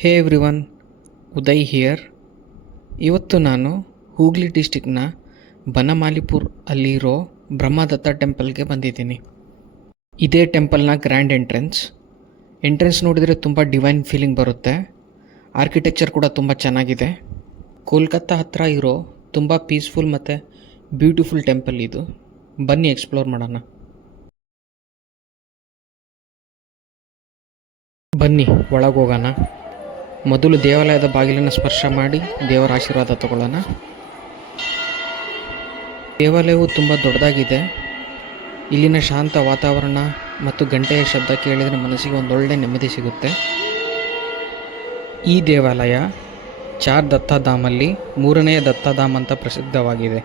Hey everyone, Uday here. ಇವತ್ತು ನಾನು ಹೂಗ್ಲಿ ಡಿಸ್ಟಿಕ್ನ ಬನಮಾಲಿಪುರ್ ಅಲ್ಲಿರೋ ಬ್ರಹ್ಮದತ್ತ ಟೆಂಪಲ್ಗೆ ಬಂದಿದ್ದೀನಿ. ಇದೇ ಟೆಂಪಲ್ನ ಗ್ರ್ಯಾಂಡ್ ಎಂಟ್ರೆನ್ಸ್ ನೋಡಿದರೆ ತುಂಬ ಡಿವೈನ್ ಫೀಲಿಂಗ್ ಬರುತ್ತೆ. ಆರ್ಕಿಟೆಕ್ಚರ್ ಕೂಡ ತುಂಬ ಚೆನ್ನಾಗಿದೆ. ಕೋಲ್ಕತ್ತಾ ಹತ್ತಿರ ಇರೋ ತುಂಬ ಪೀಸ್ಫುಲ್ ಮತ್ತು ಬ್ಯೂಟಿಫುಲ್ ಟೆಂಪಲ್ ಇದು. ಬನ್ನಿ ಎಕ್ಸ್ಪ್ಲೋರ್ ಮಾಡೋಣ. ಬನ್ನಿ ಒಳಗೋಗೋಣ. ಮೊದಲು ದೇವಾಲಯದ ಬಾಗಿಲನ್ನು ಸ್ಪರ್ಶ ಮಾಡಿ ದೇವರ ಆಶೀರ್ವಾದ ತಗೊಳ್ಳೋಣ. ದೇವಾಲಯವು ತುಂಬ ದೊಡ್ಡದಾಗಿದೆ. ಇಲ್ಲಿನ ಶಾಂತ ವಾತಾವರಣ ಮತ್ತು ಗಂಟೆಯ ಶಬ್ದ ಕೇಳಿದರೆ ಮನಸ್ಸಿಗೆ ಒಂದೊಳ್ಳೆ ನೆಮ್ಮದಿ ಸಿಗುತ್ತೆ. ಈ ದೇವಾಲಯ ಚಾರ್ ದತ್ತಾಧಾಮಲ್ಲಿ 3ನೇ ದತ್ತಾಧಾಮ ಅಂತ ಪ್ರಸಿದ್ಧವಾಗಿದೆ.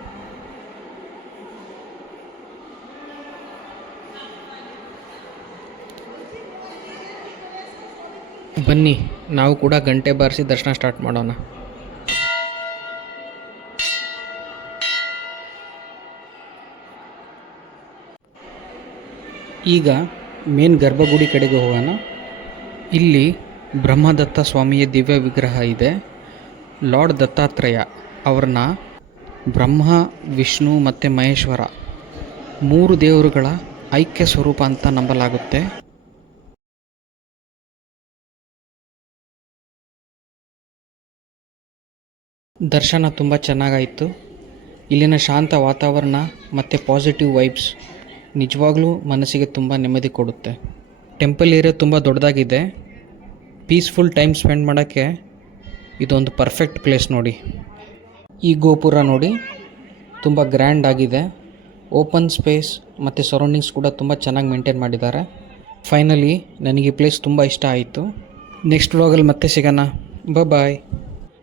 ಬನ್ನಿ ನಾವು ಕೂಡ ಗಂಟೆ ಬಾರಿಸಿ ದರ್ಶನ ಸ್ಟಾರ್ಟ್ ಮಾಡೋಣ. ಈಗ ಮೇನ್ ಗರ್ಭಗುಡಿ ಕಡೆಗೆ ಹೋಗೋಣ. ಇಲ್ಲಿ ಬ್ರಹ್ಮದತ್ತ ಸ್ವಾಮಿಯ ದಿವ್ಯ ವಿಗ್ರಹ ಇದೆ. ಲಾರ್ಡ್ ದತ್ತಾತ್ರೇಯ ಅವ್ರನ್ನ ಬ್ರಹ್ಮ, ವಿಷ್ಣು ಮತ್ತು ಮಹೇಶ್ವರ 3 ದೇವರುಗಳ ಐಕ್ಯ ಸ್ವರೂಪ ಅಂತ ನಂಬಲಾಗುತ್ತೆ. ದರ್ಶನ ತುಂಬ ಚೆನ್ನಾಗಾಯಿತು. ಇಲ್ಲಿನ ಶಾಂತ ವಾತಾವರಣ ಮತ್ತು ಪಾಸಿಟಿವ್ ವೈಬ್ಸ್ ನಿಜವಾಗ್ಲೂ ಮನಸ್ಸಿಗೆ ತುಂಬ ನೆಮ್ಮದಿ ಕೊಡುತ್ತೆ. ಟೆಂಪಲ್ ಏರಿಯಾ ತುಂಬ ದೊಡ್ಡದಾಗಿದೆ. ಪೀಸ್ಫುಲ್ ಟೈಮ್ ಸ್ಪೆಂಡ್ ಮಾಡೋಕ್ಕೆ ಇದೊಂದು ಪರ್ಫೆಕ್ಟ್ ಪ್ಲೇಸ್ ನೋಡಿ. ಈ ಗೋಪುರ ನೋಡಿ, ತುಂಬ ಗ್ರ್ಯಾಂಡ್ ಆಗಿದೆ. ಓಪನ್ ಸ್ಪೇಸ್ ಮತ್ತು ಸರೌಂಡಿಂಗ್ಸ್ ಕೂಡ ತುಂಬ ಚೆನ್ನಾಗಿ ಮೇಂಟೈನ್ ಮಾಡಿದ್ದಾರೆ. ಫೈನಲಿ ನನಗೆ ಈ ಪ್ಲೇಸ್ ತುಂಬ ಇಷ್ಟ ಆಯಿತು. ನೆಕ್ಸ್ಟ್ ವ್ಲಾಗಲ್ಲಿ ಮತ್ತೆ ಸಿಗೋಣ. ಬಾಯ್.